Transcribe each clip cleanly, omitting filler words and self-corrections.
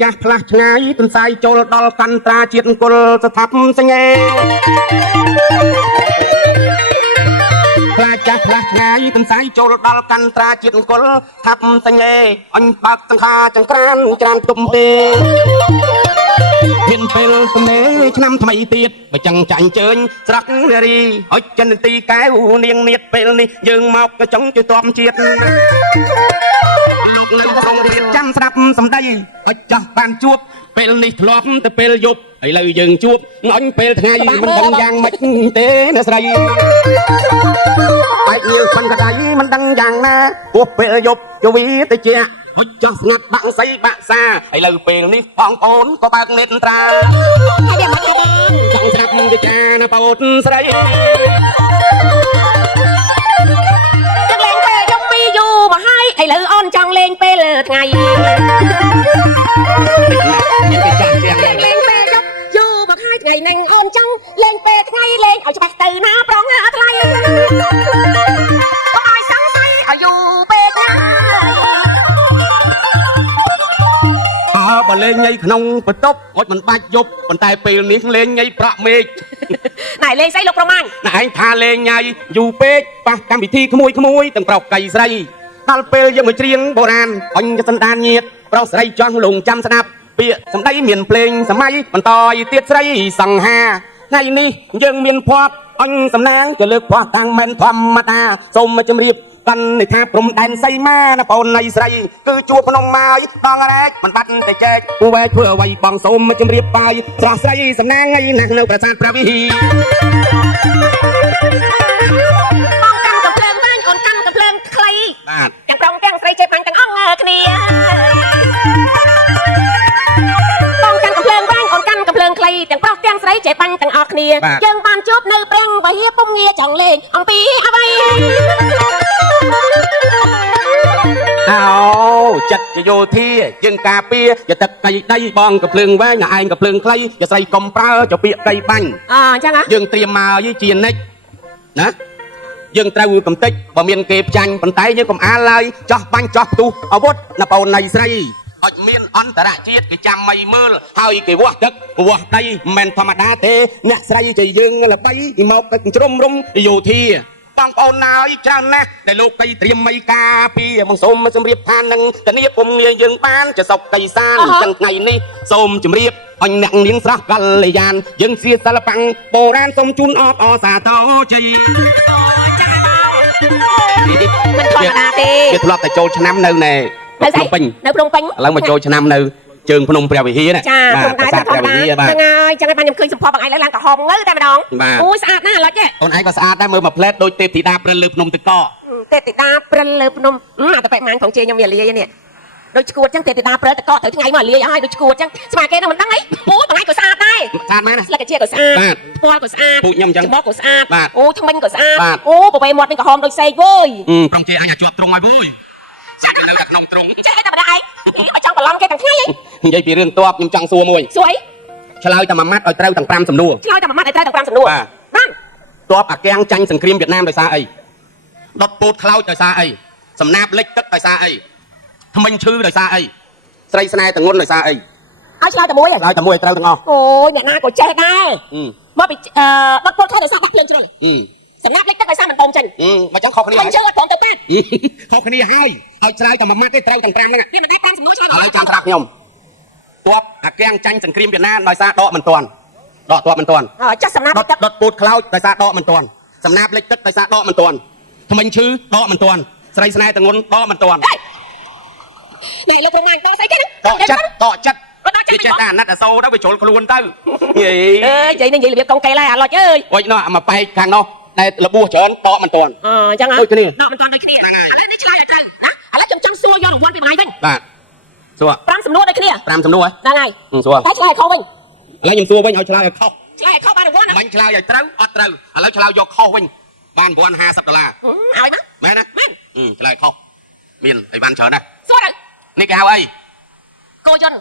ចាស់ផ្លាស់ឆ្ងាយទន្សាយចូលដល់កន្ត្រាជាតិគុលស្ថាបសង្ហេផ្លាចាស់ផ្លាស់ឆ្ងាយទន្សាយចូលដល់កន្ត្រាជាតិគុលស្ថាបសង្ហេអញបើកសង្ខាចង្ក្រានច្រានទុំទេមានពេលទំនេរឆ្នាំថ្មីទៀតបើចឹងចាញ់ជើញស្រកនារីអុចចិនទីកែវនាងនាតពេលនេះយើងមកក៏ចង់ជួយតបជាតិលោកលើក្នុងរៀបចាំស្ដាប់សម្ដីអុចចាស់បានជួបពេលនេះធ្លាប់ទៅពេលយប់ឥឡូវយើងជួបអញពេលថ្ងៃមិនដឹងយ៉ាងម៉េចទេណាស្រីបែកញៀវមិនក្តីមិនដឹងយ៉ាងណាពោះពេលយប់ជវីទៅជាហុចចោះស្ងាត់បាក់សៃបាក់សាឥឡូវពេលនេះបងប្អូនក៏បើកនេតត្រាហើយវាមិនទៅចង់ស្ដាប់ទៅចាណាបោតស្រីចង់លេងពេលយប់ពីយូរមកហើយឥឡូវអូនចង់លេងពេលថ្ងៃលេងពេលយប់យូរមកហើយថ្ងៃនេះអូនចង់លេងពេលថ្ងៃលេងឲ្យច្បាស់ទៅណាប្រងថ្លៃកុំឲ្យសង្ស័យឲ្យយូរពេកណាបើលេងញ៉ៃក្នុងបន្ទប់អត់មិនបាច់យប់ប៉ុន្តែពេលនេះលេងញ៉ៃប្រាក់មេឃណែលេងស្អីលោកប្រមាញ់ណែឯងថាលេងញ៉ៃយូរពេកប៉ះកម្មវិធីក្មួយទាំងប្រុសកៃស្រីដល់ពេលយើងមកច្រៀងបុរាណអញសន្តានញាតប្រុសស្រីចង់លងចាំស្ដាប់ពាក្យសម្ដីមានភ្លេងសម័យបន្តទៀតស្រីសង្ហាថ្ងៃនេះយើងមានភ័ព្វអញសំណាងจะលើកភ័ព្វតាំងមិនធម្មតាសូមមកជម្រាបកាន់នៃថាព្រំដែនសីមាណាបងនៃស្រីគឺជួបក្នុងមកបងរែកមិនបាត់តែចែកពូវែកធ្វើអ្វីបងសូមមកជម្រាបបាយស្រស់ស្រីសំណាងថ្ងៃណាស់នៅប្រាសាទព្រះវិហារបងកាន់កំភ្លើងវិញអូនកាន់កំភ្លើងខ្លីបាទទាំងប្រុងទាំងស្រីចេះបាញ់ទាំងអង្គគ្នាបងកាន់កំភ្លើងវិញអូនកាន់កំភ្លើងខ្លីទាំងប្រុសទាំងស្រីចេះបាញ់ទាំងអស់គ្នាយើងបានជួបនៅព្រឹងវិហារពុំងាចង់លេងអំពីអ្វីអោចិត្តយោធាយើងការពារយទឹកកៃដីបងកំភ្លើងវែងឯងកំភ្លើងខ្លីយស្រីកុំប្រើចពាកកៃបាញ់អញ្ចឹងហ៎យើងត្រៀមមកជានិចណាយើងត្រូវកំតិចបើមានគេផ្ចាញ់ប៉ុន្តែយើងកុំអាលឡើយចោះបាញ់ចោះផ្ទុះអាវុធណាបងនៃស្រីអត់មានអន្តរជាតិគេចាំមិនមើលហើយគេវាស់ទឹកវាស់ដីមិនមែនធម្មតាទេអ្នកស្រីជាយើងល្បីមកទឹកជ្រុំរុំយោធាបងប្អូនណាយច្រើនណាស់ដែលលោកកៃត្រៀមមីការពីមកសូមជម្រាបថានឹងតនីពុំងាយយើងបានចសុកកៃសានចឹងថ្ងៃនេះសូមជម្រាបអញអ្នកនាងស្រស់កល្យានយើងជាសិល្បៈបុរាណសូមជូនអបអសាទរជ័យមិនធម្មតាទេគេធ្លាប់តែចូលឆ្នាំនៅភ្នំពេញនៅភ្នំពេញឥឡូវមកចូលឆ្នាំនៅជើងភ្នំព្រះវិហារណាចាប្រាសាទព្រះវិហារបាទហ្នឹងហើយចឹងហើយបានខ្ញុំឃើញសម្ផស្សបងឯងឡើងក្រហមងើតែម្ដងអូយស្អាតណាស់ឡុចទេអូនឯងក៏ស្អាតដែរមើលមកផ្លែតដូចទេពធីតាព្រិលលើភ្នំទឹកកទេពធីតាព្រិលលើភ្នំអាតែបែកម៉ាញផងជេខ្ញុំវាលាយនេះដូចឈួតចឹងទេពធីតាព្រិលទឹកកទៅថ្ងៃមកលាយឲ្យដូចឈួតចឹងស្មាគេនឹងមិនដឹងអីអូបងឯងក៏ស្អាតដែរស្អាតមែនណាស្លឹកជាក៏ស្អាតផ្ពាល់ក៏ស្អាតពូខ្ញុំចឹងច្បោះក៏ស្អាតអូថ្មិញក៏ស្អាតអូប្រវេមាត់នឹងក្រហមដូចសេកវើយប្រងជេអញជាប់ត្រង់ហើយវើយចាក់នៅតែក្នុងត្រង់ចេះតែម្ដងឯងអត់ចង់បន្លំគេទាំងថ្ងៃនិយាយពីរឿងតបខ្ញុំចង់សួរមួយសួរអីឆ្លើយតែមួយម៉ាត់ឲ្យត្រូវទាំង5សំណួរឆ្លើយតែមួយម៉ាត់ឲ្យត្រូវទាំង5សំណួរបាទតបអាកាំងចាញ់សង្គ្រាមវៀតណាមដោយសារអីដុតពោតខ្លោចដោយសារអីសំណាបលិចទឹកដោយសារអីថ្មិញឈឺដោយសារអីស្រីស្នេហ៍តងន់ដោយសារអីឲ្យឆ្លើយតែមួយឆ្លើយតែមួយត្រូវទាំងអស់អូយអ្នកណាក៏ចេះដែរមកពីដុតពោតខ្លោចដោយសារដាក់ភ្លើងជ្រុលសំណាប់លិចទឹកដោយសារមិនតោមចេញមកចឹងខុសគ្នាមិនជឿអត់ព្រមទៅពេទ្យខុសគ្នាហើយឲ្យឆ្លើយតែមួយម៉ាត់ទេត្រូវទាំង5ហ្នឹងវាមិនได้5សំណួរឆ្លើយឲ្យចាំប្រាប់ខ្ញុំតបអាកាំងចាញ់សង្គ្រាមវៀតណាមដោយសារដកមិនទាន់ដកទាត់មិនទាន់ចាស់សំណាប់ដុតពោតខ្លោចដោយសារដកមិនទាន់សំណាបលិចទឹកដោយសារដកមិនទាន់ថ្មិញឈឺដកមិនទាន់ស្រីស្នេហ៍តងន់ដកមិនទាន់នេះលើប្រមាណដកស្អីគេហ្នឹងដកចិត្តគេចេះតែអាណិតអាសូរទៅវាជ្រុលខ្លួនទៅអេនិយាយរបៀបកងកេលហើយអាឡុចអើយអុយនោះមកបែកខាងនោះតែរបួសច្រើនដកមិនទាន់អញ្ចឹងដូចគ្នាដកមិនទាន់ដូចគ្នាឥឡូវនេះឆ្លើយឲ្យត្រូវណាឥឡូវខ្ញុំចង់សួរយករង្វាន់ពីបងឯងវិញបាទសួរ5សំណួរដូចគ្នា5សំណួរហ្នឹងហើយសួរតែឆ្លើយឲ្យខុសវិញឥឡូវខ្ញុំសួរវិញឲ្យឆ្លើយឲ្យខុសឆ្លើយឲ្យខុសបានរង្វាន់បាញ់ឆ្លើយឲ្យត្រូវអត់ត្រូវឥឡូវឆ្លើយយកខុសវិញបានរង្វាន់$50ឲ្យមកមែនណាមែនឆ្លើយខុសមានអីបានច្រើនណាស់សួរទៅនេះគេហៅអីគោយន្ត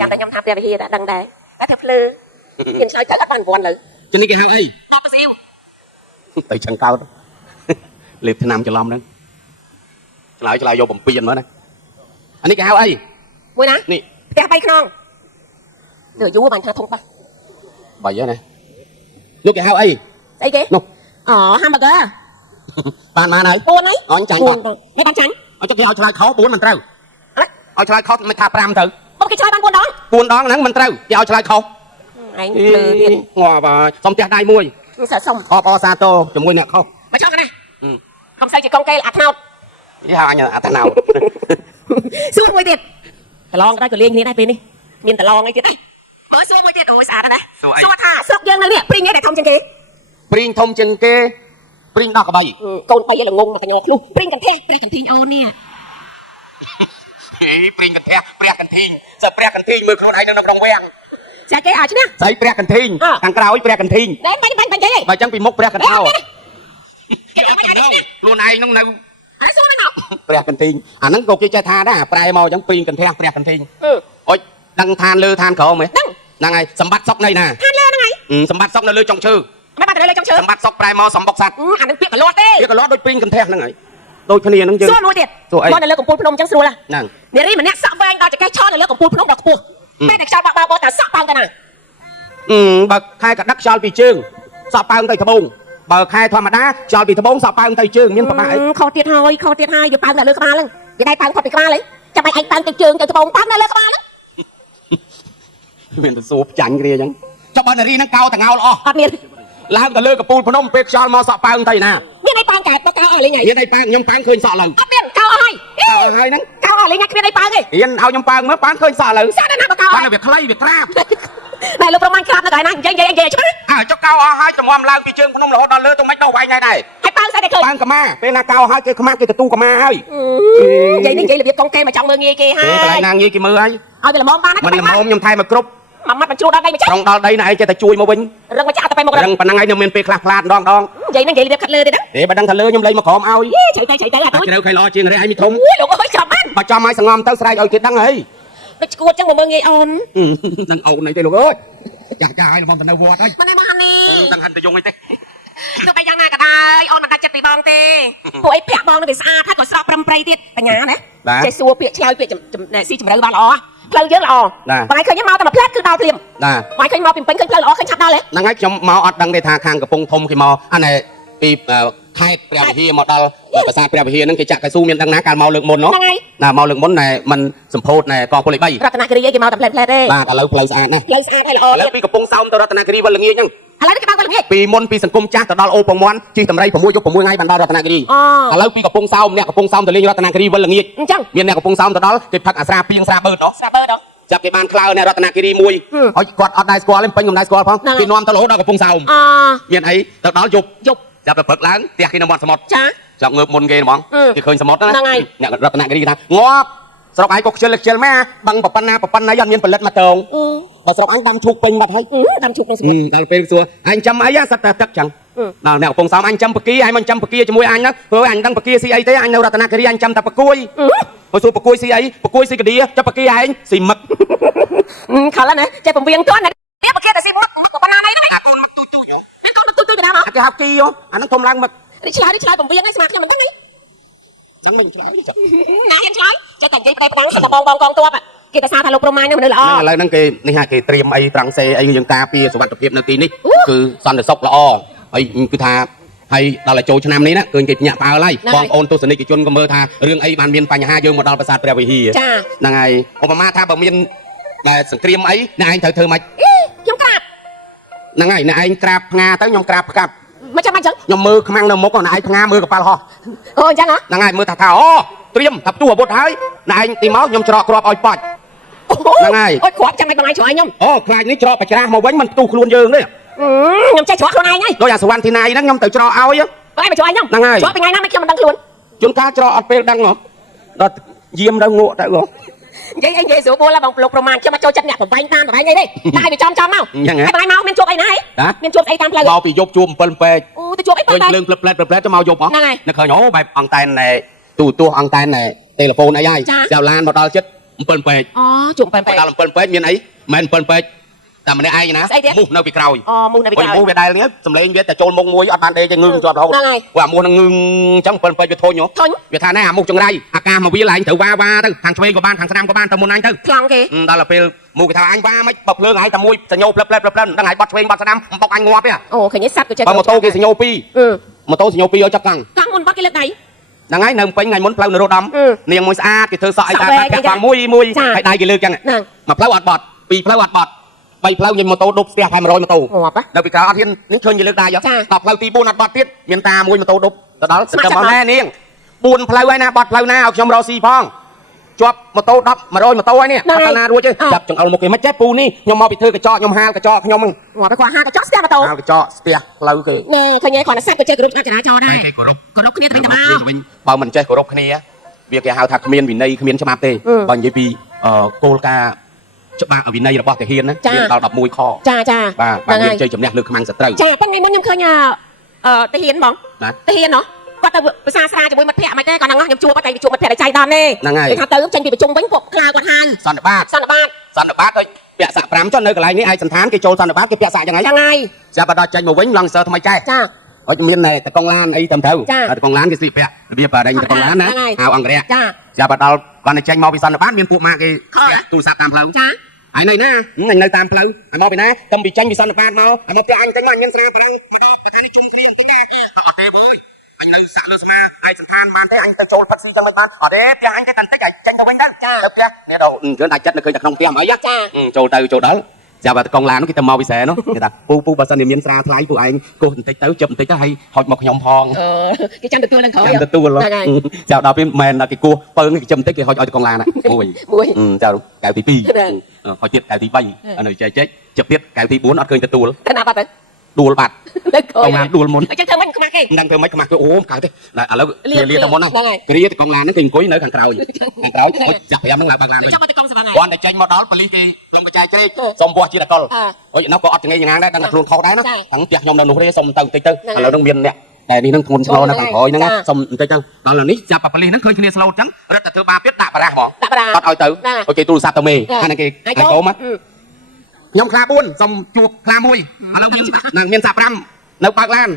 ចាំតែខ្ញុំថាព្រះវិហារតែដឹងដែរតែថាភ្លើមានឆ្លើយត្រូវអត់បានរង្វាន់លើជំនេះគេហៅអីបបស៊ីវទៅចឹងកោតលេបឆ្នាំច្រឡំហ្នឹងឆ្លើយយកបំពេញមើលណាអានេះគេហៅអីមួយណានេះ แต่ไปขนองเดี๋ยวยูว่ามันเธอทงปะ Bởi vậy này. Lúc cái hao ấy. Đây kì. Nục. Hamburger. Bàn mà này. Buồn ấy. Anh chánh Buồn rồi. Mấy bánh chánh. Anh cho cái ao khó 4 mình trâu. Ao chai khó mình thả 5 thử. Một cái chai bán buồn đó. Buồn đó nắng mình trâu. Cái ao chai khó. Anh lừa điện. Ngò và xong tiếc đai mùi. Sợ xong. Kho sa tô cho mùi nè không. Mà cho cái này. Không sao chỉ con cây là ạt nào. Cái hao anh là ạt nào. Xua mùi tiệt. Tà lon cái đó liên như này bên đi. Miền tà lon ấy tiệt này. Mở xua mùi tiệt ôi xả ra đây. Xua thả xước dương đây nè. Pring ấy để thông trên kia. Pring thông trên kia. Pring đó có bay. Con bay là ngung mà cả nhọc luôn. Pring cần thiên ô nè. Pring cần thiên. Sợ pre cần thiên mưa không ai đang nằm trong quen. Dạ cái chứ nè. Xây pre cần thiên. Thằng cao ấy pre cần thiên. Đấy bánh cái gì? Bà chẳng bị mốc pre cần thao. Cái đó bánh cái luôn ai nó nào. Hả xua nó nào. Pre cần thiên. Nó cục cho chai tha đó. Pre màu chẳng pring cần pre cần thiên. Ôi đăng than lơ than khổ mày. Nàng này sầm bắt sóc này nè. Than lơ nó này. Sầm bắt sóc nó lơ trong chư. Mấy bạn lơ trong chư. Sầm bắt sóc pre màu sầm bọc sạch. Anh đừng tiếc cả lót đi. Tiếc cả lót đôi pring cần theo nó này. Đôi khăn này nó dư. Xua nuôi tiệt. Con này lơ cùng pun chẳng xua là. Nàng. Để đi mà nè sắp vang đó chỉ cái cho này lơ cùng pun đọc pun. Cái này sao bao ta sắp bao cái nào. Bậc khai cả đắc cho bị chương. Sắp bao tay thà bông. Bậc khai thoa mà đá cho bị thà bông sắp bao tay chương miên bạc. Kho tiệt hai giờ bao là lơ cái ba lưng. Giờ đây bao không bị cái ba lấy. Cho mày anh bao tay chương cho cái bông bao là lơ cái ba lưng. Miền sụp chảnh kia chẳng. Cho bạn này nó cao thằng ngao lo. Miền. Làm cả lơ cả pun phnom pek cho mà sắp bao tay nè. Miền đây bao cả bao cao ở lấy nhảy. Miền đây bao nhom bao khơi sọ lần. Miền cao ơi. Cao ơi nắng. Cao ở lấy nhảy miền đây bao gì. Miền ao nhom bao mới bao khơi sọ lần. Sao đây nào cao. Bao là việc khay việc crab. Này lúc roman crab nó cái này anh về chứ. Cho cao hai tầm mom lang bị chương phnom lỗ đó lơ tụi mấy đâu vài ngày này. Ai bao sao đây cười. Bao cả ma. Bên là cao hai cái ma cái tu cả ma ơi. Vậy nên vậy là việc con cây mà trong mưa nghe kia ha. Cái này nàng như cái mưa ấy. Đây là món ba nó. Mình là mồm nhom thay mà cướp. Mà mắt mình chua đây mà chết. Trong đó đây này cho ta chui mà bình. Răng mà chả ta phải một răng. Năng ấy nó mình pe khạc lạt đong đong. Vậy nên vậy là việc khát lơ đấy đó. Để bà đăng thà lơ nhom lấy mà khom ao. Chạy là tôi. Cái đâu khai lo chuyện này ai mi thùng. Lục ơi chậm anh. Bà cho mai sang ngon tao sai rồi chuyện đăng ấy. Nó cua chẳng mà nghe ôn. Đăng ồn này tê lục ơi. Chả cài là mong tao đâu vọt ấy. Mà nó nè. Đăng hành tao dùng ấy tê. Nó bây giờ nào cả đây, ôn mà ta chặt tì bong tê. Hồi pẹt bong nó bị xa,ถ้า có sọ prâm prây tiết, cả nhà nè. Chạy xua pẹt treo pẹt chậm này xí chậm rơi ba lọ. Pleu dữ lọ. Bài khơi nhắm mau tao mà plét cứ bao tiệm. Bài khơi mau pin pin khơi pleu lọ khơi chặt đây lẽ. Năng ấy trong mau ọt đăng để thà khangกับពងធំkhi mau anh nàyពីខេត្តព្រះវិហារមកដល់ប្រាសាទព្រះវិហារហ្នឹងគេចាក់កៅស៊ូមានដឹងណាកាលមកលើកមុននោះណាមកលើកមុនណែមិនសម្ពោធណែកងពលិ3 រតនគិរីគេមកតែផ្លែតទេបាទឥឡូវផ្លូវស្អាតណាស់ផ្លូវស្អាតហើយល្អឥឡូវពីកំពង់សោមទៅរតនគិរីវិលល្ងាចហ្នឹងឥឡូវគេមកវិលល្ងាចពីមុនពីសង្គមចាស់ទៅដល់អូពងមន់ជិះតម្រៃ6យប់6ថ្ងៃបានដល់រតនគិរីឥឡូវពីកំពង់សោមអ្នកកំពង់សោមទៅលេងរតនគិរីវិលល្ងាចអញ្ចឹងមានអ្នកកំពង់សោមទៅដល់គេផឹកអាស្រាពីងស្រាបឺតនោះចាប់គេបានក្លើអ្នករតនគិរីមួយហើយគាត់អត់ដែរស្គាល់ទេពេញកំណៃស្គាល់ផងគេនាំទៅរហូតដល់កំពង់សោមមានអីទៅដល់យប់ចាប់ទៅព្រឹកឡើងផ្ទះគេនៅមាត់សមុទ្រចាចាប់ងើបមុនគេហ្មងគេឃើញសមុទ្រណាអ្នករតនគិរីថាងាប់ស្រុកឯងក៏ខ្ជិលខ្ជិលម៉ែដឹងប៉ុណ្ណាអត់មានផលិតមកតងបើស្រុកអញដាំឈូកពេញបាត់ហើយដាំឈូកក្នុងសមុទ្រដល់ពេលសួរអញចាំអីសត្វតែទឹកចឹងដល់អ្នកកំពង់សោមអញចាំបកាអញមិនចាំបកាជាមួយអញណាព្រោះអញដឹងបកាស៊ីអីទេអញនៅរតនគិរីអញចាំតែបកួយបើសួរបកួយស៊ីអីបកួយស៊ីកាឌីចាប់បកាឯងស៊ីមឹកខលណាចេះពំវៀងទាន់នេះបកាតែស៊ីមឹកប៉ុណ្ណានេះណាកូនទុយទៅណាមកគេហៅគីអាហ្នឹងធំឡើងមឹកនេះឆ្លើយពំវៀងហ្នឹងស្មាខ្ញុំមិនដឹងនេះដឹងមិនឆ្លើយចាណាហ៊ានឆ្លើយចេះតែនិយាយប្តីប្រដាំងតែបងកងតបគេតែថាលោកប្រមាញ់ហ្នឹងមនុស្សល្អឥឡូវហ្នឹងគេនេះហាគេត្រៀមអីត្រង់សេអីយើងការពារសុវត្ថិភាពនៅទីនេះគឺសន្តិសុខល្អហើយគឺថាហើយដល់តែចូលឆ្នាំនេះណាឃើញគេញាក់ផ្អើលហើយបងប្អូនទស្សនិកជនក៏មើលថារឿងអីបានមានបញ្ហាយើងមកដល់ប្រាសាទព្រះវិហារហ្នឹងហើយឧបមាថាបើមានដែលសង្គ្រាមអីអ្នកឯងត្រូវធ្វើម៉េចខ្ញុំក្រាបហ្នឹងហើយអ្នកឯងក្រាបផ្ងាទៅខ្ញុំក្រាបផ្កាប់មិនចាំខ្ញុំមើលខ្មាំងនៅមុខអ្នកឯងផ្ងាមើលកប៉ាល់ហោះអូអញ្ចឹងហ៎ហ្នឹងហើយមើលថាអូត្រៀមថាផ្ទុះអាវុធហើយអ្នកឯងទីមកខ្ញុំច្រកគ្រាប់ឲ្យបាច់ហ្នឹងហើយអូគ្រាប់ចាំមិនបងឯងច្រកខ្ញុំអូខ្លាចនេះច្រកបច្រាស់មកវិញមិនផ្ទុះខ្លួនយើងទេខ្ញុំចេះច្រកខ្លួនឯងហើយដោយអាសវណ្ណធីណៃហ្នឹងខ្ញុំទៅច្រកឲ្យបងឯងមកច្រកខ្ញុំហ្នឹងហើយច្រកពីថ្ងៃណាមិនខ្ញុំមិនដឹងខ្លួនជួនកាលច្រកអត់ពេលដឹងហ៎ដល់យាមទៅងក់ទៅហ៎និយាយស្រួលពលបងលោកប្រមាណខ្ញុំមកចូលចិត្តអ្នកប្រវែងតាមប្រវែងអីទេតែវាចំមកហើយប្រវែងមកមានជួបអីណាមានជួបអីតាមផ្លូវមកពីយប់ជួប7ពេកអូទៅជួបអីទៅលើងផ្លែតទៅមកយប់ហ៎ហ្នឹងហើយនឹកឃើញអូបែបអង្តែនទូទស្សន៍អង្តែនទេលេហ្វូនអីហើយចៅឡានមកដល់ចិត្ត7ពេកអូជួប7ពេកដល់7ពេកមានអីមិន7ពេក តែម្នាក់ឯងណា ស្អីទៀត មូសនៅពីក្រោយ អូមូសនៅពីក្រោយ មូសវាដែលនេះសំឡេងវាតែចូលមុខមួយអត់បានដេកទេងើងជាប់រហូត ហ្នឹងហើយ ព្រោះអាមូសនឹងងើងអញ្ចឹងពេលវាធុញហ៎ ធុញ វាថាណែអាមូសចង្រៃអាកាសមកវាឡើងត្រូវវ៉ាវ៉ាទៅខាងឆ្វេងក៏បានខាងស្ដាំក៏បានទៅមុនអញទៅ ខ្លាំងគេ ដល់ទៅពេលមូសគេថាអញវ៉ាមិនបបភ្លើងហើយតែមួយសញ្ញោផ្លឹបមិនដឹងហើយបត់ឆ្វេងបត់ស្ដាំបុកអញងាប់ទេ អូឃើញសัตว์ក៏ចេះ បើម៉ូតូគេសញ្ញោ2ម៉ូតូសញ្ញោ2យកចាប់កង់ កង់មុនបាត់គេលើកដៃ ហ្នឹងហើយនៅពេញថ្ងៃមុនផ្លូវនរោត្តមនាងមួយស្អាតគេធ្វើសក់អីតែពាក់កង់មួយហើយដៃគេលើកចឹង ហ្នឹង មួយផ្លូវអត់បត់ពីរផ្លូវអត់បត់3ផ្លូវញ៉ាំម៉ូតូដប់ស្ទះ500ម៉ូតូ ងាប់ នៅពីក្រៅអត់ហ៊ាននេះឃើញគេលើកដៃយកដល់ផ្លូវទី4អត់បត់ទៀតមានតាមួយម៉ូតូដប់ទៅដល់ទៅមកណែនាង4ផ្លូវហើយណាបត់ផ្លូវណាឲ្យខ្ញុំរកស៊ីផងជាប់ម៉ូតូ10 100ម៉ូតូហើយនេះអត់ណារួចទេចាប់ចង្អុលមកគេមិនចេះពូនេះខ្ញុំមកពីធ្វើកញ្ចក់ខ្ញុំហាលកញ្ចក់ខ្ញុំហ្នឹង ងាប់ទៅគាត់ហាកញ្ចក់ស្ទះម៉ូតូ ហាលកញ្ចក់ស្ទះផ្លូវគេ ណែឃើញគាត់សัตว์ក៏ចេះគ្រប់ចរាចរណ៍ដែរ គេគោរព គោរពគ្នាទៅវិញទៅមក បើមិនចេះគោរពគ្នាវាគេហៅថាគ្មានវិន័យគ្មានច្បាប់ទេបើនិយាយពីគោលការណ៍ច្បាប់វិន័យរបស់ទាហានណាមានដល់11ខ ចាចា បាទមានជ័យជំនះលើខ្មាំងសត្រូវ ចាប៉ុន្តែមុនខ្ញុំឃើញទាហានបងទាហានណោះគាត់ទៅភាសាស្រាជាមួយមិត្តភក្តិមិនទេគាត់ហ្នឹងខ្ញុំជួបតែជួបមិត្តភក្តិចៃដល់ទេគេថាទៅចេញពីប្រជុំវិញពួកខ្លៅគាត់ហៅ សន្និបាត សន្និបាត សន្និបាតទៅពាក់សាក់5ចុះនៅកន្លែងនេះឯកសន្តានគេចូលសន្និបាតគេពាក់សាក់យ៉ាងហ្នឹង យ៉ាងហើយ ចាប់ដល់ចេញមកវិញឡងសើថ្មីចែក ចា អត់មានតែកងឡានអីតាមត្រូវតែកងឡានគេស្លៀកពាក់របៀបបរិញ្ញតកងឡានណាហៅអង្គរៈ ចា ចាប់ដល់គាត់ទៅចេញមកពីសន្និបាតមានពួកម៉ាក់គេទូរស័ព្ទតាមផ្លូវ ចា ហើយនៅណាអញនៅតាមផ្លូវឲ្យមកពីណាកុំពីចេញពីសន្និបាតមកឲ្យមកផ្ទះអញចឹងមកញ៉ាំស្រាប៉ណ្ណឹងតែនេះជុំគ្នាទីណាគេអត់ទេវើយអញនឹងសាក់លើស្មាឯកសន្តានបានទេអញទៅចូលផឹកស៊ីចឹងមិនបានអត់ទេផ្ទះអញតែកាន់តិចឲ្យចេញទៅវិញទៅចាទៅផ្ទះនេះដល់ជឿនដាច់ចិត្តនៅឃើញតែក្នុងផ្ទះមកអីចាចូលទៅចូលដល់ចាប់តែកងឡាននោះគេទៅមកវិស័យនោះគេថាពូបើសិនជាមានស្រាថ្លៃពួកឯងកោសបន្តិចទៅជិបបន្តិចទៅហើយហុចមកខ្ញុំផង គេចាំទទួលនឹងក្រោយ ចាំទទួលចាប់ដល់ពេលមិនមែនគេគោះពើគេជិបបន្តិចគេហុចឲ្យកងឡានមួយចាំកៅទី2ហុចទៀតកៅទី3នៅចេះជិបទៀតកៅទី4អត់ឃើញទទួល ទៅណាបាត់ទៅ ដួលបាត់ លើក កងឡានដួលមុន អញ្ចឹងធ្វើមិនខ្មាស់គេ មិនដឹងធ្វើម៉េចខ្មាស់គេអូកើតទេឥឡូវលាទៅមុនណាគ្រាទៅកងឡានហ្នឹងគេអង្គុយនៅខាងក្រោយចាប់5ហ្នឹងឡើងបើកឡានវិញ ចាំទៅកងសវណ្ណ គាត់តែចេញមកដល់ប៉ូលីសគេលំកញ្ចែកជ្រេកសុំបោះជាតកលអុយនោះក៏អត់ចងេយ៉ាងណាដែរដឹងតែខ្លួនខុសដែរណាតាំងផ្ទះខ្ញុំនៅនោះទេសុំទៅបន្តិចទៅឥឡូវហ្នឹងមានអ្នកតែនេះនឹងធ្ងន់ស្លូនៅខាងក្រោយហ្នឹងសុំបន្តិចទៅដល់ឥឡូវនេះចាប់ប៉ូលីសហ្នឹងឃើញគ្នាស្លូតអញ្ចឹងរត់តែធ្វើបាបទៀតដាក់បារះហ្មង ដាក់បារះ អត់ឲ្យទៅអូគេទូរស័ព្ទទៅមេអាហ្នឹងគេឲ្យកោមខ្ញុំខ្លា4សុំជួបខ្លា1ឥឡូវមានច្បាប់នឹងមានសាប់5នៅបើកឡាន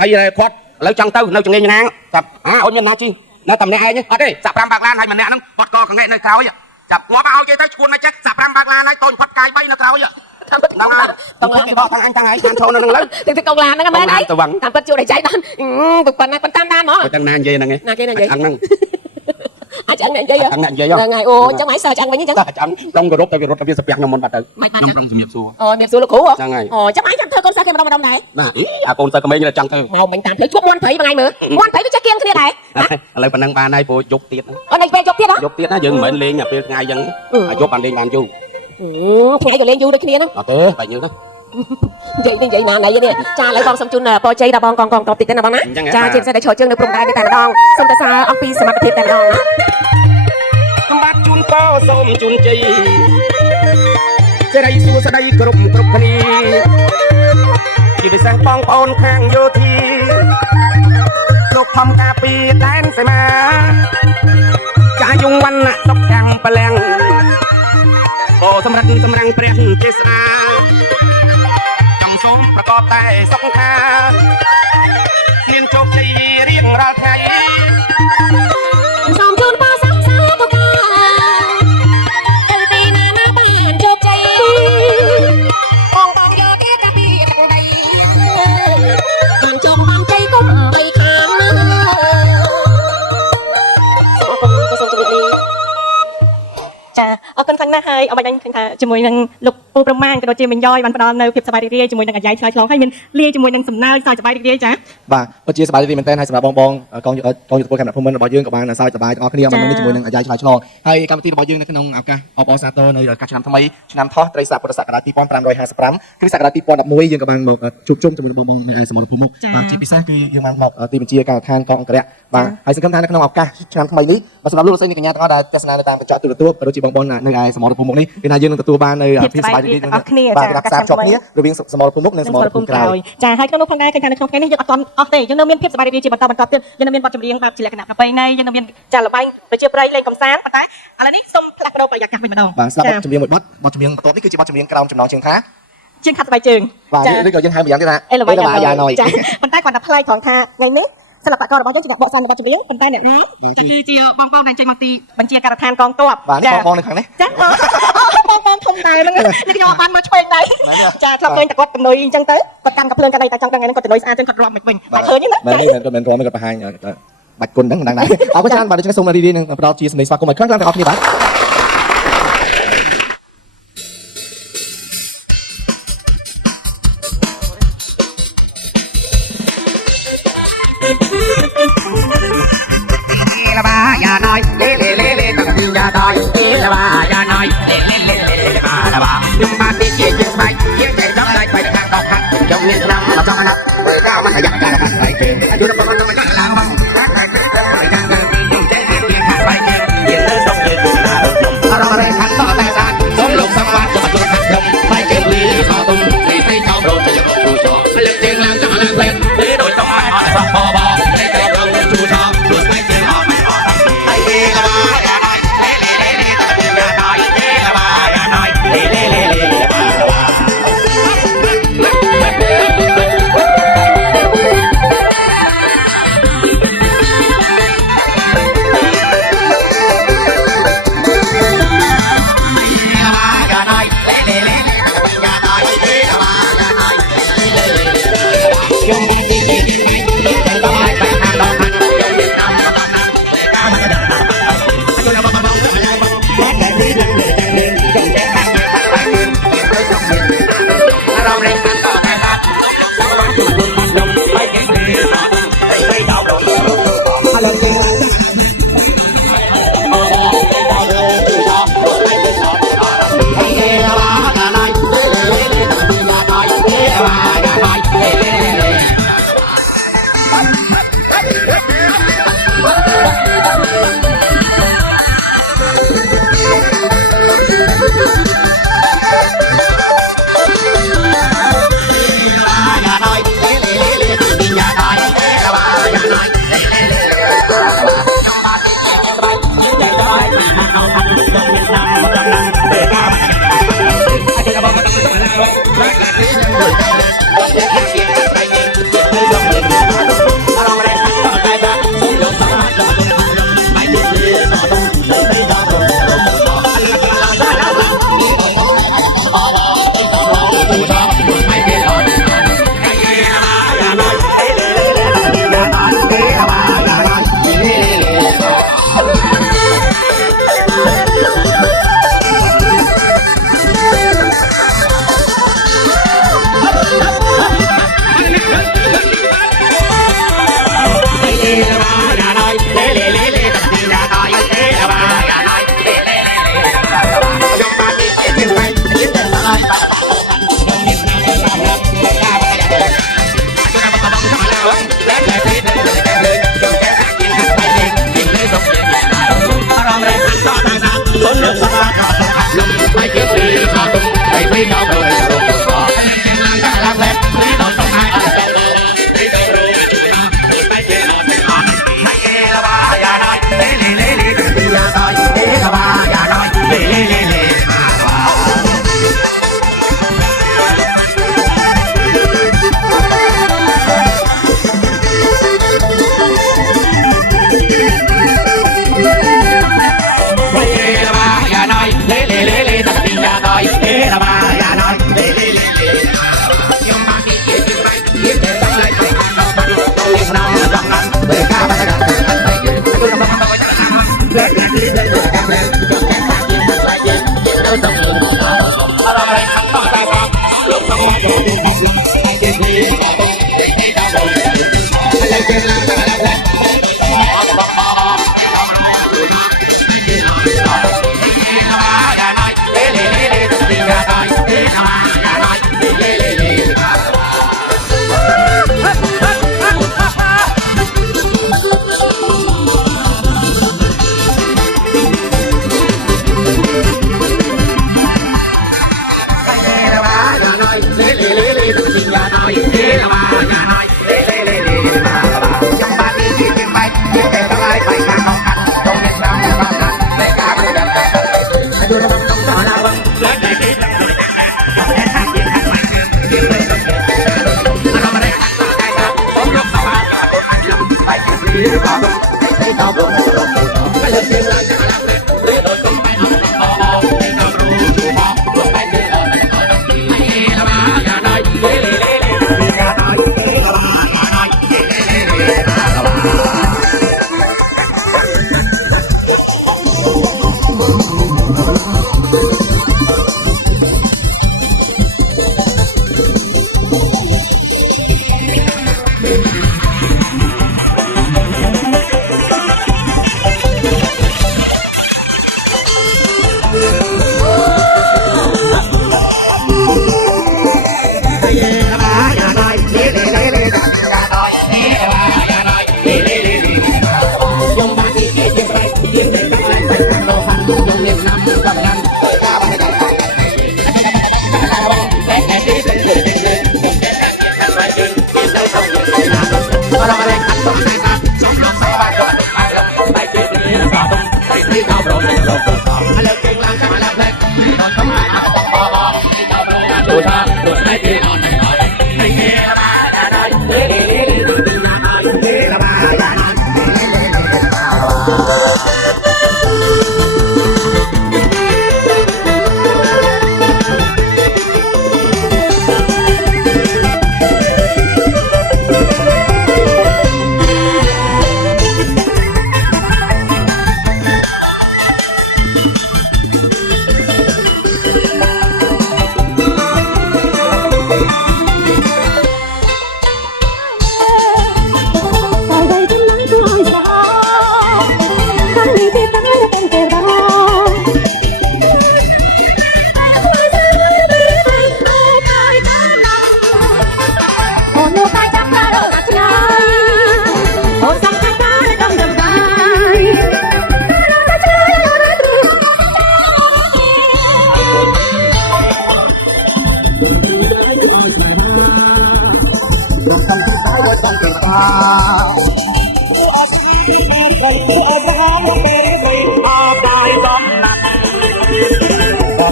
ហើយគាត់ឥឡូវចង់ទៅនៅចងេយ៉ាងណាចាប់អូនមានណាជីនៅតែម្នាក់ឯងអត់ទេសាប់5បើកឡានហើយម្នាក់ហ្នឹងគាត់កកងែនៅក្រោយចាប់ងាប់ឲ្យគេទៅឈួនមកចេះសាប់5បើកឡានហើយតូនគាត់កាយ3នៅក្រោយហ្នឹងហើយកងឡានគេបកខាងអញទាំងហើយតាមឈរនៅហ្នឹងឡើយ ទៅកងឡានហ្នឹងមែនហើយតាមពិតជួបតែចៃបានប៉ុណ្ណាប៉ុន្តែតាមហ្មង តែណានិយាយហ្នឹងឯង ណាគេនិយាយ ហ្នឹង អាចអញ្ចឹងនិយាយ ហ្នឹងនិយាយ ហ្នឹងហើយអូអញ្ចឹងហើយសើចអញ្ចឹងវិញអញ្ចឹង តែអញ្ចឹងក្រុមគោរពទៅវារត់ទៅវាស្ពះខ្ញុំមុនបាត់ទៅខ្ញុំប្រឹងជំរាបសួរ អូមានសួរលោកគ្រូ ហ្នឹងហើយ អូចាំអញចាំធ្វើកូនសិស្សគេម្ដងដែរ ណាអាកូនសិស្សក្មេងចង់ទៅ មកមិញតាមផ្លូវជួបមុនព្រៃមួយថ្ងៃមើលមុនព្រៃទៅចេះគៀងគ្នាដែរ ឥឡូវប៉ុណ្ណឹងបានហើយព្រោះយប់ទៀត អូនេះពេលជប់ទៀតហ៎ យប់ទៀតណាយើងមិនមែនលេងពេលថ្ងៃអញ្ចឹងយប់បានលេងបានយូរ ថ្ងៃក៏លេងយូរដូចគ្នាហ្នឹង អត់ទេបែរយើងទៅ និយាយណាណៃនេះចាឥឡូវបងសុំជូនពរជ័យដល់បងកងតបតិចទៅណាបងណាចាជាពិសេសតែឈរជើងនៅព្រំដែននេះតែម្ដងសូមតសារអំពីសមត្ថភាពតែម្ដងណា ខ្ញុំបាទជូនពរសូមជូនជ័យសេរីសួស្តីគ្រប់គ្នាជាពិសេសបងប្អូនខាងយោធាលោកធំការពីដែនសីមាចាយងវណ្ណៈសុខខាងបលាំងអូសម្រាប់សម្រាំងព្រះទេស្រាចង់សូមប្រកបតែសុខខាមានជោគជ័យរៀងរាល់ថ្ងៃ សូមជូនពរសាសាទុកខាទៅទីណាណាបានជោគជ័យបងបងយកគេកាពីទឹកដីបានជោគបានជ័យកុំបីខាងណាសូមជម្រាបលា ចាអរគុណខ្លាំងណាស់ហើយអរបាញ់ឃើញថាជាមួយនឹងលោកពូប្រមាណក៏ដូចជាមិញយ៉យបានផ្ដល់នៅភាពសប្បាយរីករាយជាមួយនឹងអាយ៉ៃឆ្លើយឆ្លងហើយមានលាយជាមួយនឹងសំណើចសើចសប្បាយរីករាយចា បាទពិតជាសប្បាយរីករាយមែនទែនហើយសម្រាប់បងកងយុទ្ធពលកម្មភូមិន្ទរបស់យើងក៏បានសើចសប្បាយទាំងអស់គ្នាមកនេះជាមួយនឹងអាយ៉ៃឆ្លើយឆ្លងហើយកម្មវិធីរបស់យើងនៅក្នុងឱកាសអបអរសាទរនៅឱកាសឆ្នាំថ្មីឆ្នាំថោះត្រីស័កពុទ្ធសករាជ2555គ្រិស្តសករាជ2011យើងក៏បានមកជួបជុំជាមួយបងនៅឯសមរភូមិមុខបាទជាពិសេសគឺយើងបានមកទីបញ្ជាការដ្ឋានកងអង្គរៈបាទហើយសង្ឃឹមថានៅក្នុងឱកាសឆ្នាំថ្មីនេះបាទសម្រាប់លោកលោកស្រីនិងកញ្ញាទាំងអស់ដែលទស្សនានៅតាមកញ្ចក់ទូរទស្សន៍ក៏ដូចជាបងប្អូននៅឯសមរភូមិមុខនេះគឺថាយើងនឹងទទួលបាននៅភាពសប្បាយរីករាយទាំងអស់គ្នាបាទការផ្សារភ្ជាប់គ្នារវាងសមរភូមិមុខនិងសមរភូមិក្រោយ ចាហើយក្នុងនោះផងដែរឃើញថានៅក្នុងថ្ងៃនេះយើងអត់ទាន់អស់ទេយើងនៅមានភាពសប្បាយរីករាយជាបន្តទៀតយើងនៅមានបទចម្រៀងបែបជាលក្ខណៈប្រពៃណីយើងនៅមានចាល្បែងប្រជាប្រិយលេងកំសាន្តប៉ុន្តែឥឡូវនេះសូមផ្លាស់ប្ដូរបរិយាកាសវិញម្ដង បាទស្ដាប់បទចម្រៀងមួយបទចម្រៀងបន្ទាប់នេះគឺជាបទចម្រៀងក្រោមចំណងជើងថា ជាងខាត់ស្បែកជើង បាទនេះក៏យើងហៅម្យ៉ាងទៀតថា អេលវ៉ាយ៉ាណយ ចា ប៉ុន្តែគាត់តែផ្លាយត្រង់ថាថ្ងៃនេះសិល្បកររបស់យើងជាបកស្រាយរបស់ចម្រៀងប៉ុន្តែអ្នករាំគឺជាបងប្អូនដែលចេញមកពីបញ្ជាការដ្ឋានកងទ័ព បាទនេះបងនៅខាងនេះ ចាបងធំដែរហ្នឹងនេះខ្ញុំបានមើលឆ្វេងដែរចាធ្លាប់ឃើញតែគាត់កណ្នុយអញ្ចឹងទៅគាត់កាន់កាភ្លើងកាដីតែចង់ដឹងថ្ងៃនេះគាត់កណ្នុយស្អាតចឹងគាត់រាប់មិនវិញតែឃើញណា មែននេះគាត់មិនគាត់បង្ហាញបាច់គុណហ្នឹងដឹងដែរអរគុណច្រើនបាទដូច្នេះសូមរីករាយនឹងផ្ដល់ជាសម្លេងស្វាគមន៍ឲ្យខ្លាំងៗទាំងអស់គ្នាបាទ là ba già nói lê lê lê lê tao tin già đòi là ba già nói lê lê lê lê ba là ba nhưng ba tin chuyện chuyện bay chuyện chạy dốc lại bay hàng đọc hàng trong miền nam là trong năm người cao mà phải dặn cả là phải kề chưa được con mình chắc là không các cái phải đang dùng cái chuyện hàng bay kề chuyện tới trong chuyện là nó đâu đây hắn to tay ra sống lục sống qua cho mà tôi thành công bay kề vì họ tung thì thấy cháu rồi cho được tôi cho phải lực tiền làm cho mà lên quen để đổi trong mai họ lại bò bò để kề rồi chú cho được bay kề họ mày họ Hãy subscribe cho kênh Ghiền Mì Gõ để không bỏ lỡ ตัวท่าตัวไหนที่อ่อนไม่เกี่ยวมาได้เฮ้ยเฮ้ยเฮ้ยเฮ้ยละมา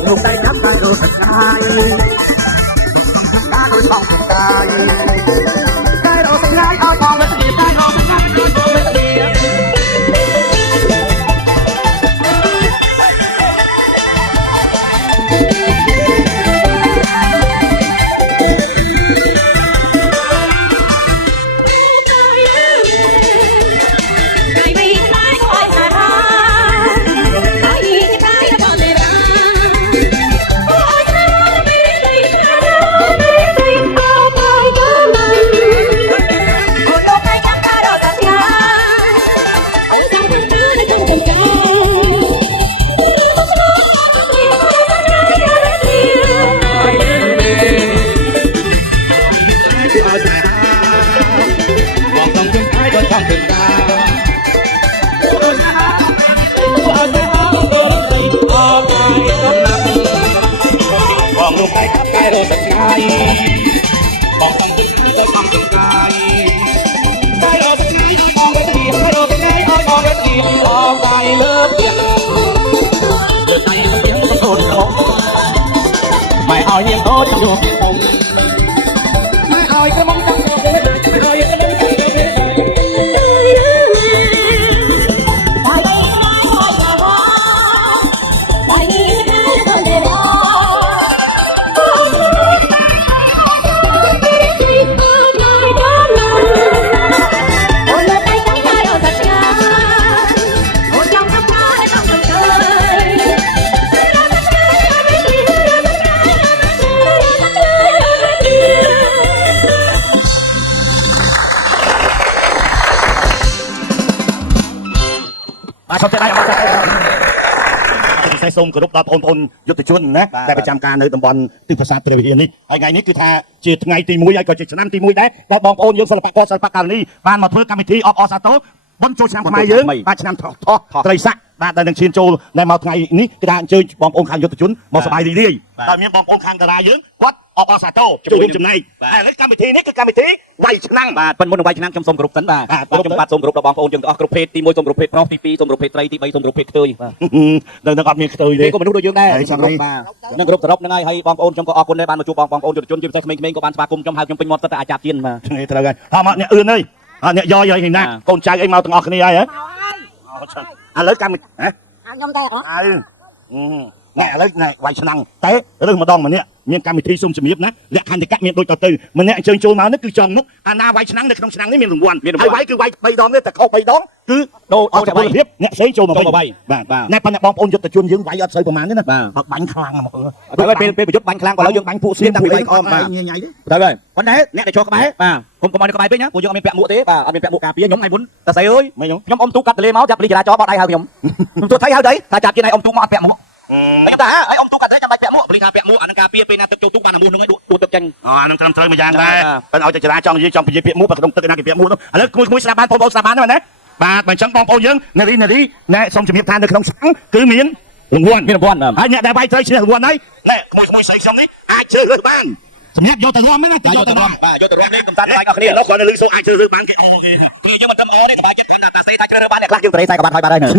ลูกได้จับได้รู้สึกไงได้รู้ช่องสุดใจได้รู้สึกไงเอาทองมาตีได้เอาทองมาตีลูกได้ครับได้รู้สึกไงบอกต้องถึงก็ต้องถึงไงได้รู้สึกไงเอาทองมาตีได้รู้สึกไงเอาทองมาตีออกได้เลิกเพียงเดือดใจมันเพียงต้องโดนเขาไม่เอาเยี่ยมโตจะอยู่เพียงผมไม่เอากระมองจังไม่เอากระมองจังมาชมจะได้มาใส่ทรงกระดูกตาปนยุติชนนะแต่ประจำการในตำบลตึกภาษาเตรวีนี่ไอ้ไงนี่คือท่าจีไงตีมวยไอ้ก็จีชนะตีมวยได้แต่บองโอนยงสลับก็สลับกันนี่บ้านมาเพื่อกรรมวิธีออสาโต้บนโจชามทำไมเยอะบ้านชนะทอไตรสักบ้านดังเชียนโจในมาไงนี่คือการเจอบองโอนคางยุติชนมาสบายดีเลยตอนนี้บองโอนคางกระไรเยอะวัดออสาโต้จูงจุ่มในแล้วกรรมวิธีนี่คือกรรมวิธีไวชนะบ้านเป็นมนต์ไวชนะจำสมกรุบสันบ้านจำบัดสมกรุบระบองโอนยังออกกรุบเพชรตีมวยสมกรุบเพชรน้องตีปีสมกรุบเพชรไตรตีใบสมกรุบเพชรเตยดังนั้นก็มีเตยเลยก็มนุษย์โดยยังได้นั่งกรุบตรบนั่งไงให้บองโอนจำก็ออกคนในบ้านมาจูบองโอนจุดจนจุดแต่เมงก็บ้านสปากุมจำหาจำเป็นมอดแต่อาจารย์เตียนมานี่เท่ากันทำมาเนี่ยอื่นเลยเนี่ยย่อยเห็นนะคนใจไอ้เมาต้องออกคนนี้ไงแล้วกันฮะยอมแต่เหรอนี่แล้วนี่ไวชนะแต่เรื่องมาดองมันเนี่ยมีการมีที่ซุ่มสมิบนะและคันที่กัดมีโดยต่อตื่นมันเนี่ยเชิงโจมมานี่คือจอมนุกนาไวชนะในขนมชนะนี่มีหลงวันไอ้ไวคือไวใบดองเนี่ยแต่เขาใบดองคือโดเอาจากบริเวณเนี่ยเสียโจมมาใบในปัญญาบองปนจุดตะจุนยืงไวอัดใส่ประมาณนี้นะบังคลังมาแต่ว่าเป็นประยุทธ์บังคลังกว่าเรายังบังผู้เสียงดังไปอ้อมมาได้เลยวันไหนเนี่ยได้โชว์กันไหมผมก็มาในกระบายไปเนี่ยผมยังมีแปะหมูเต๋เอาเป็นแปะหมูกาเปียยงไงบุญแต่ใส่เอ้ยไม่ยงอมตุกกัดทะเลเมาจับปลีกระจอบอดได้หาพี่ยมตัวไทยหาได้ถ้าจับที่ไหนอมตุกมาแปะหมูไอ้ตาไอ้อมตุกกัดได้จะมาแปะหมูปลีกาแปะหมูอันนั้นกาเปียเป็นนักตุกบ้านมูนึงไอ้ดูตกจังนั่งทำเทยมาอย่างไรเป็นเอาจะจราจรยี่จอมปีเปียหมูปะกระดงตึกนักเปียหมูต้องแล้วคุยสถาบันสถาบันนั่นนะบาดมันช่างปองปองยังนาทีเนี่ยสมจิตทานในขนมสังคือเหมียนหลงวนไอ้เนี่ยได้ใบเตยเชื่อหลงวนไหนเนี่ยขโมยใส่ช่องนี้ไอ้เชื่อเรื่องบ้านสมัยโยตรวมไม่น่าจะโยตรวมนี่กำตันไปกับเนี่ยแล้วคนลือโซ่ไอ้เชื่อเรื่องบ้านคือยังมันทำอ้อเนี่ยสบายจัดการแต่เสียใจเรื่องบ้านเนี่ยคลักยังเตะใส่กับบ้านคอยบ้านได้เนอะ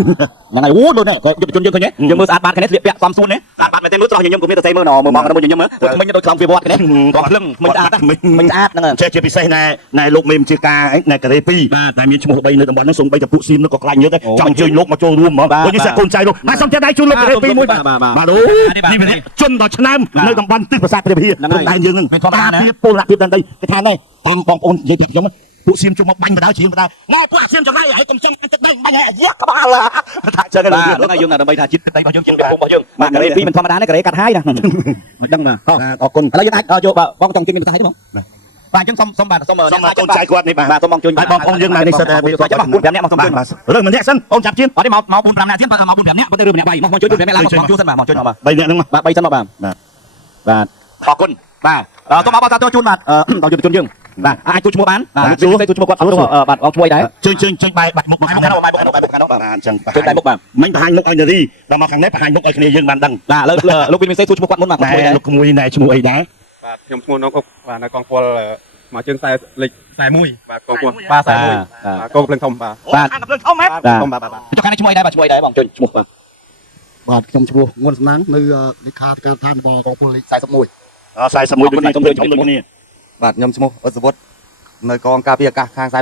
ហ្នឹងហើយអូដូចនេះក៏យុវជនយើងឃើញទេយើងមើលស្អាតបាតគ្នាស្លៀកពាក់សំសួនទេស្អាតបាតមែនទេមើលត្រង់ញញឹមក៏មានតែស្អីមើលណមើលមកតែមើលញញឹមមើលមិញដូចខ្លោងពីវត្តគ្នាត្រង់ភ្លឹងមិញស្អាតមិញស្អាតហ្នឹង ជាពិសេសណែលោកមេមជាការណែការ៉េ2តែមានឈ្មោះ3នៅតំបន់ហ្នឹងសូម្បីតែពួកស៊ីមនោះក៏ខ្លាញ់យឺតដែរចង់អញ្ជើញលោកមកចូលរួមហ្មងដូចនេះសាក់កូនចៅលោកបាទសូមចាត់ដៃជូនលោកការ៉េ2មួយបាទអូនេះជនដល់ឆ្នាំនៅតំបន់ទិសប្រាសាទព្រះវិហារព្រំដែនយើងហ្នឹងការពីពលរដ្ឋភាពដែនដីគេថាណែតាមបងប្អូននិយាយពីខ្ញុំពួកសៀមជុំមកបាញ់បដៅជាងបដៅណែពួកអាសៀមចង្រៃហើយកុំចង់ទឹកដីបាញ់ឲ្យយ៉ាក្បាលថាចឹងហ្នឹងហើយយើងដើម្បីថាជាតិទឹកដីរបស់យើងជាងពីរបស់យើងបាទការ៉េ2មិនធម្មតាទេការ៉េកាត់ហើយណាមិនដឹងបាទអរគុណឥឡូវយើងអាចយកបងចង់ជួយមានប្រសាសន៍ទេបងបាទអញ្ចឹងសុំបាទសុំកូនចៅគាត់នេះបាទសុំបងជួយបងប្អូនយើងមកនេះសិតតែ4 5នាក់មកសុំជួយរើម្នាក់សិនអូនចាប់ជាងអត់ទេមក4 5នាក់ទៀតបាទមក4 5នាក់បើទៅរើម្នាក់3មកជួយ4 5នាក់ឡើងមកជួយសិនបាទមកជួយមកបាទ3នាក់ហ្នឹងបាទ3សិនមកបាទបាទអរគុណបាទសូមអបអរសាទរជូនបាទដល់យុវជនយើងបាទអាចជួយឈ្មោះបានជួយឈ្មោះគាត់បាទអរជួយដែរជើញបែកបាត់មុខមកហ្នឹងបែកបាទអញ្ចឹងជើញបែកមុខបាទមិញបង្ហាញមុខឲ្យនារីដល់មកខាងនេះបង្ហាញមុខឲ្យគ្នាយើងបានដឹងបាទឥឡូវលោកវិនសេជួយឈ្មោះគាត់មុនបាទលោកក្មួយណែឈ្មោះអីដែរបាទខ្ញុំឈ្មោះនងអុកបាទនៅកងពលមកជើង40លេខ41បាទកងពលបាទ41កងភ្លឹងធំបាទខាងភ្លឹងធំហ៎ធំបាទចុះខាងនេះឈ្មោះអីដែរបាទឈ្មោះអីដែរបងជួយឈ្មោះបាទខ្ញុំឈ្មោះងួនសំណាងនៅលេខាធិការឋានរបស់កងពលលេខ41 41ដូចខ្ញុំដូចគ្នាបាទខ្ញុំឈ្មោះអ៊ុតសវុតនៅកងការពារអាកាសខាង41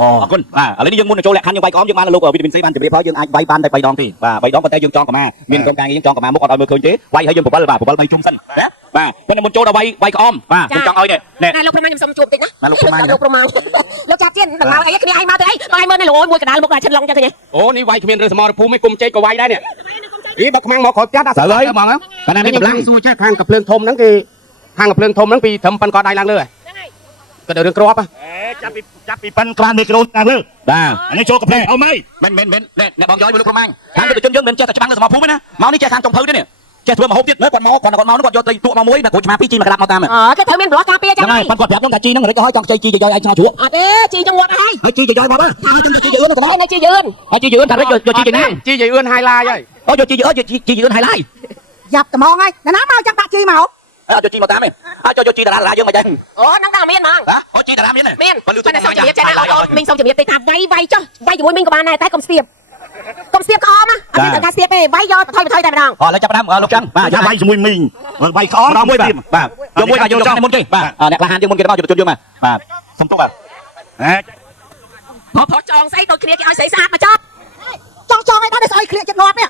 អរគុណបាទឥឡូវនេះយើងមុននឹងចូលលក្ខខណ្ឌយើងវាយក្រមយើងបានលោកវីតាមីន C បានជម្រាបហើយយើងអាចវាយបានតែ3ដងទេបាទ3ដងប៉ុន្តែយើងចងកម្មាមានក្រុមការងារយើងចងកម្មាមុខអត់ឲ្យមើលឃើញទេវាយហើយយើងបបិលបាទបបិល3ជុំសិនណាបាទប៉ុន្តែមុនចូលដល់វាយក្រមបាទខ្ញុំចង់ឲ្យនេះលោកប្រមាណខ្ញុំសុំជួបតិចណាលោកប្រមាណលោកចាប់ទៀតដល់អីគ្នាឯងមកទៅអីបងឯងមើលនៅល្ងមួយកណ្ដាលមុខតែឈិតឡងចឹងទេអូនេះវាយគ្មានឬសមរភូមិឯងគុំចេកក៏វាយដែរនេះបើខ្មាំងមកក្រោយផ្ទះដាក់ស្រូវហើយហ្មងបាទនេះកម្លាំងសួរចេះខាងកភ្លើងធំហ្នឹងគេខាងកភ្លើងធំហ្នឹងពីត្រឹមប៉ុនកដៃឡើងលើហ្នឹងហើយក៏ដល់រឿងក្របចាប់ពីប៉ិនក្រានមីក្រូតាមលើបាទអានេះចូលកាហ្វេអស់មិនអ្នកបងយ៉យមួយលោកប្រមាញ់ខាងយុវជនយើងមិនចេះតែច្បាំងនៅសមរភូមិណាមកនេះចេះខាងចុងភៅទេនេះចេះធ្វើមកហូបទៀតគាត់មកគាត់យកត្រីទក់មកមួយណាគ្រូឆ្មា2ជីមកក្តាប់មកតាមគេត្រូវមានប្រឡោះការពារចឹងហ្នឹងហើយគាត់ប្រាប់ខ្ញុំថាជីហ្នឹងរិចទៅហើយចង់ជីយ៉យឯងឆ្ងល់ជ្រក់អត់ទេជីចង្វាត់ហើយជីយ៉យមកជីយ៉យទៅមកជីយ៉ឿនហើយជីយ៉ឿនថារិចយកជីយ៉យណាជីយ៉ឿនហាយឡាយហើយអូយកជីយ៉ឿនហាយឡាយយ៉ាប់ត្មងហើយណាមកចាំដាក់ជីមកអត់យកជីមកតាមទេអត់យកជីតារាយើងមកចឹងអូហ្នឹងតែមានហ្មងអូជីតារាមានមានប៉ុន្តែសុំជំរាបចេះណាអូនមីងសុំជំរាបទេថាវាយចុះវាយជាមួយមីងក៏បានដែរតែកុំស្ទាបក្អមអត់មានការស្ទាបទេវាយយកបន្ថយតែម្ដងឥឡូវចាប់ដើមលោកចឹងបាទវាយជាមួយមីងវាយក្អមមួយបាទយកមួយបាទយកមុនគេបាទអ្នកក្លាហានយើងមុនគេមកយុវជនយើងបាទសុំទុកបាទផោចងស្អីទៅគ្នាគេឲ្យស្អីស្អាតមកចប់ចងឲ្យដល់ស្អីគ្នាចិត្តងាប់នេះ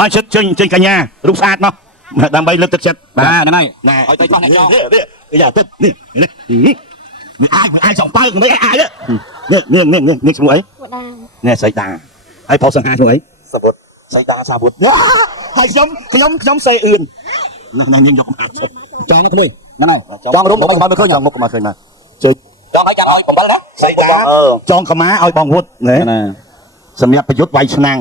អើជិតចេញកញ្ញារូបស្អាតមកដើម្បីលើកទឹកចិត្តបាទហ្នឹងហើយឲ្យទៅអ្នកចងយ៉ាទឹកនេះមិនអាចសំបើមិនអាចនេះឈ្មោះអីនេះសៃតាហើយផុសសង្ហាឈ្មោះអីសាវុតសៃតាសាវុតហើយខ្ញុំសេអឿននេះយើងយកចងក្មួយហ្នឹងហើយចងរុំមកមើលឃើញមុខមកឃើញមកជើចងឲ្យចាំឲ្យ7ណាសៃតាចងកម្មាឲ្យបងវុតណាសម្រាប់ប្រយុទ្ធវាយឆ្នាំង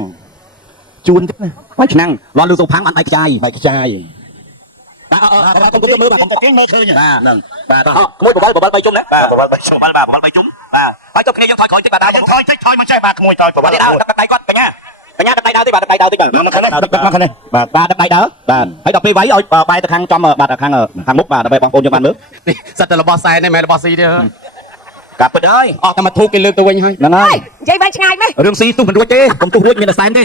ជួនទៀតណាវាយឆ្នាំងលន់លឺសូផាំងបានបែកខ្ចាយបាទគុំមើលបាទខ្ញុំគេមើលឃើញហ្នឹងបាទក្មួយបបល3ជុំណាបាទបបល3ជុំបាទ3ជុំបាទហើយចុះគ្នាយើងថយក្រោយតិចបាទយើងថយតិចថយមកចេះបាទក្មួយថយបបលដើរទឹកដៃគាត់បញ្ញាទឹកដៃដើរទេបាទទឹកដៃដើរតិចបាទនៅខាងនេះបាទទឹកដៃដើរបាទហើយដល់ពេលវាយឲ្យបែរទៅខាងចំបាទខាងមុខបាទដើម្បីបងប្អូនយើងបានមើលសិតតែរបស់សែនទេមិនមែនរបស់ស៊ីទេកាប់ពិតហើយអត់តែមកធូបគេលើកទៅវិញហើយហ្នឹងហើយនិយាយវិញឆ្ងាយមែនរឿងស៊ីទុះមិនរួចទេកុំទុះរួចមានតែសែនទេ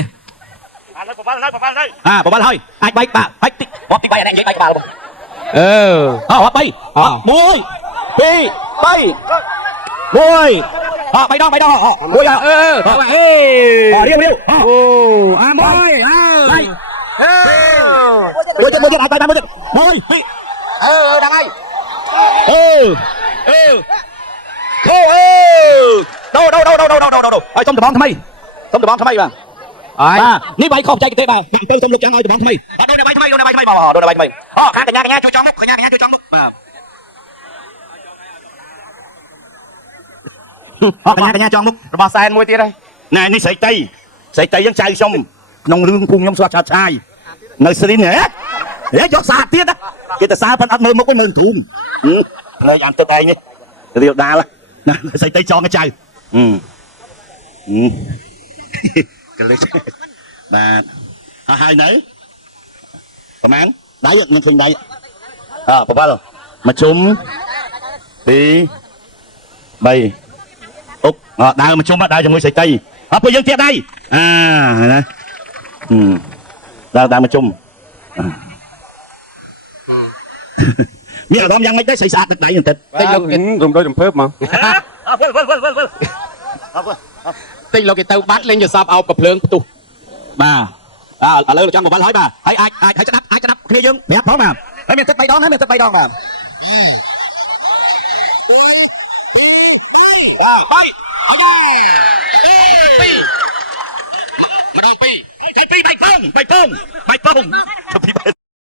បបលហើយបបលហើយអាចបែកបាទហើយតិចបបទី3អានេះនិយាយបែកក្បាលបងអត់3 1 2 3 1 3ដងមួយ1រៀងអូអា1មួយទៀតអាចបែកមួយទៀត1 2ដឹងហើយហើយសុំដបងថ្មីបាទនេះវាយខុសចែកទេបាទទៅសុំលោកចាំឲ្យដបងថ្មីបាទដូនបាយថ្មីមកដូនបាយថ្មីអូខាងកញ្ញាជួយចង់មុខកញ្ញាជួយចង់មុខបាទកញ្ញាចង់មុខរបស់សែនមួយទៀតហើយណែនេះស្រីតីយើងចៅខ្ញុំក្នុងរឿងភូមិខ្ញុំស្វាត់ឆាយនៅស្រីនេះយកសាទៀតគេទៅសារប៉ុនអត់មើលមុខវិញមើលធូមភ្នែកអានទឹកឯងនេះរៀលដាលណាស្រីតីចងចៅកលិចបាទហើយនៅប្រហែលដៃនឹងឃើញដៃបបលមកជុំ2 3អុកដើរមកជុំដើរជាមួយស្រីតីពួកយើងទៀតដៃណា ដើរមកជុំមានអារម្មណ៍យ៉ាងម៉េចដែរស្អីស្អាតទឹកដៃបន្តិច តែលោករំដូចរំភើបហ្មង តិចលោកគេទៅបាត់លេងយសបអោបកំភ្លើងផ្ទុះ បាទឥឡូវចង់បង្វិលហើយបាទហើយអាចស្ដាប់គ្នាយើងប្រាប់ផងបាទហើយមានទឹក3ដងហើយមានទឹក3ដងបាទ3អយាម្ដង2ហើយ2 3ពង2ពង2ពងពី